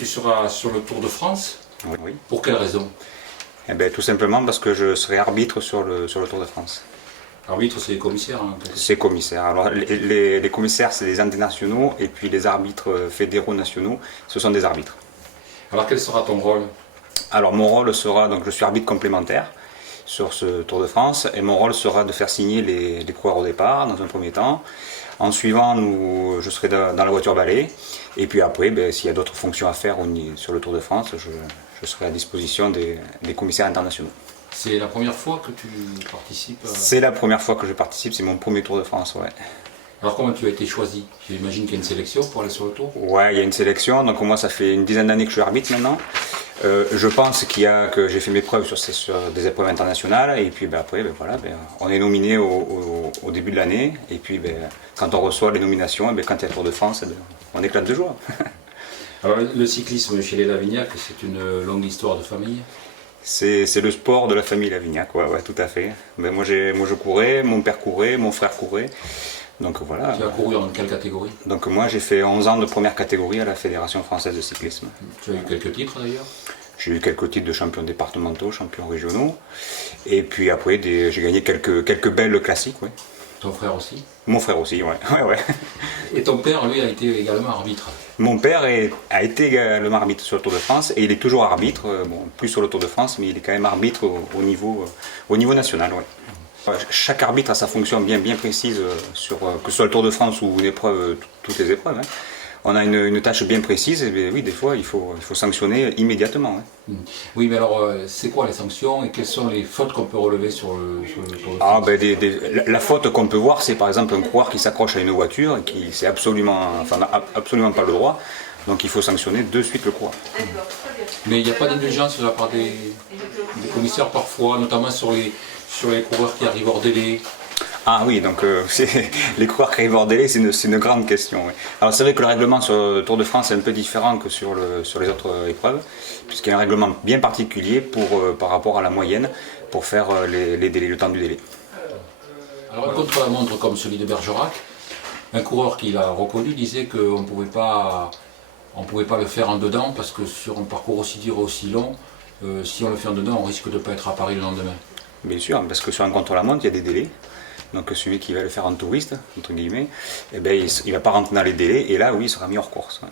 tu seras sur le Tour de France. Oui. Oui. Pour quelle raison? Eh ben, tout simplement parce que je serai arbitre sur le Tour de France. Arbitre, c'est les commissaires. Hein, c'est commissaire. Alors les commissaires, c'est les internationaux, et puis les arbitres fédéraux nationaux, ce sont des arbitres. Alors quel sera ton rôle? Alors mon rôle sera, donc je suis arbitre complémentaire sur ce Tour de France, et mon rôle sera de faire signer les coureurs au départ, dans un premier temps. En suivant, je serai dans la voiture balai, et puis après, s'il y a d'autres fonctions à faire sur le Tour de France, je serai à disposition des commissaires internationaux. C'est la première fois que tu participes C'est la première fois que je participe, c'est mon premier Tour de France, ouais. Alors comment tu as été choisi? J'imagine qu'il y a une sélection pour aller sur le Tour? Ouais, il y a une sélection, donc moi ça fait une dizaine d'années que je suis arbitre maintenant. Je pense que j'ai fait mes preuves sur des épreuves internationales, et puis après voilà, on est nominé au début de l'année, et puis quand on reçoit les nominations, quand il y a le Tour de France, on éclate de joie. Alors le cyclisme chez les Lavignac, c'est une longue histoire de famille? C'est le sport de la famille Lavignac, ouais, tout à fait. Moi je courais, mon père courait, mon frère courait. Donc voilà. Tu as couru en quelle catégorie? Donc moi j'ai fait 11 ans de première catégorie à la Fédération Française de Cyclisme. Tu as eu quelques titres d'ailleurs? J'ai eu quelques titres de champions départementaux, champions régionaux. Et puis après j'ai gagné quelques belles classiques, ouais. Ton frère aussi? Mon frère aussi, ouais. Et ton père, lui, a été également arbitre? Mon père a été également arbitre sur le Tour de France, et il est toujours arbitre, plus sur le Tour de France, mais il est quand même arbitre au niveau national, ouais. Chaque arbitre a sa fonction bien précise, que ce soit le Tour de France ou une épreuve, toutes les épreuves. Hein. On a une tâche bien précise, et oui, des fois il faut sanctionner immédiatement. Hein. Oui, mais alors c'est quoi les sanctions, et quelles sont les fautes qu'on peut relever sur le Tour de France? La faute qu'on peut voir, c'est par exemple un coureur qui s'accroche à une voiture et qui n'a absolument pas le droit, donc il faut sanctionner de suite le coureur. Mais il n'y a pas d'indulgence de la part des commissaires parfois, notamment sur les coureurs qui arrivent hors délai? Ah oui, donc les coureurs qui arrivent hors délai, c'est une grande question. Oui. Alors c'est vrai que le règlement sur le Tour de France est un peu différent que sur les autres épreuves, puisqu'il y a un règlement bien particulier par rapport à la moyenne pour faire les délais, le temps du délai. Alors un contre-la-montre comme celui de Bergerac, un coureur qui l'a reconnu disait qu'on ne pouvait pas le faire en dedans, parce que sur un parcours aussi dur et aussi long, si on le fait en dedans, on risque de ne pas être à Paris le lendemain. Bien sûr, parce que sur un contre-la-montre, il y a des délais. Donc celui qui va le faire en touriste, entre guillemets, il ne va pas rentrer dans les délais, et là, oui, il sera mis hors course. Ouais.